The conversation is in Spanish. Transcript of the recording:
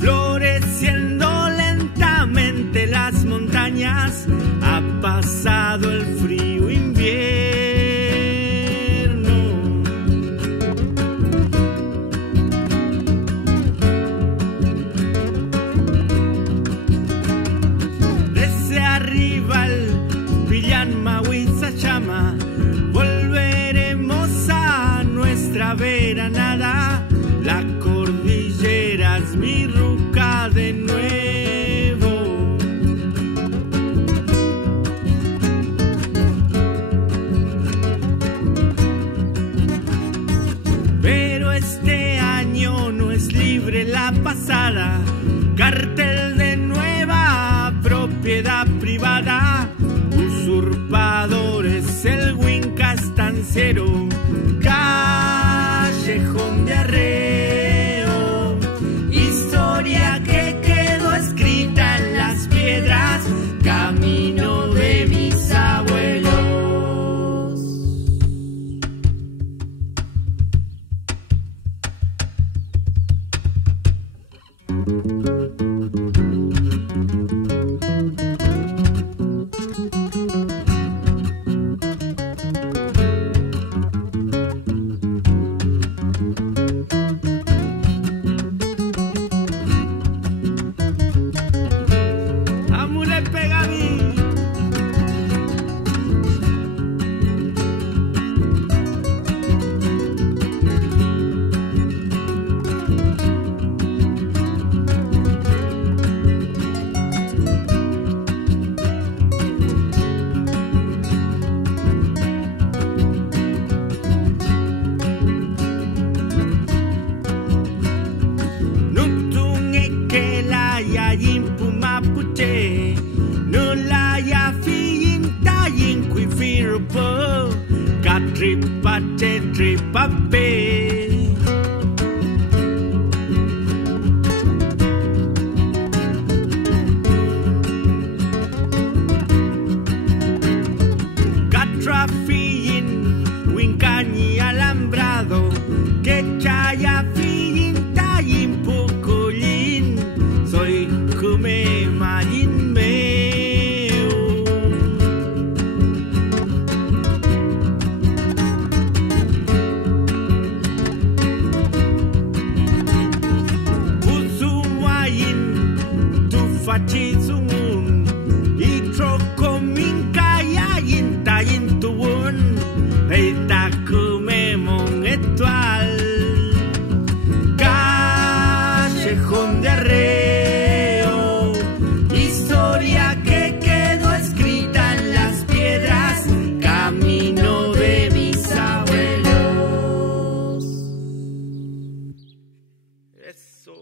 Floreciendo lentamente las montañas, ha pasado el frío invierno. Desde arriba el Villanmaui se llama, volveremos a nuestra veranada. La cordillera es mi ruca de nuevo. Pero este año no es libre la pasada. Cartel de nueva propiedad privada. Usurpadores, el Winca estanciero. Callejón de arreo, historia que quedó escrita en las piedras, camino de mis abuelos. No la ya finta yin qui firpo catripate tripape. Catrafin wincañi alambrado que chaya finta yin pocolin soy come marin meo. Usuwain tu fachizumun y troco mincayayin tayin tuun eta comemon etual callejón de arreo, historia que quedó escrita en las piedras, camino de mis abuelos. Eso.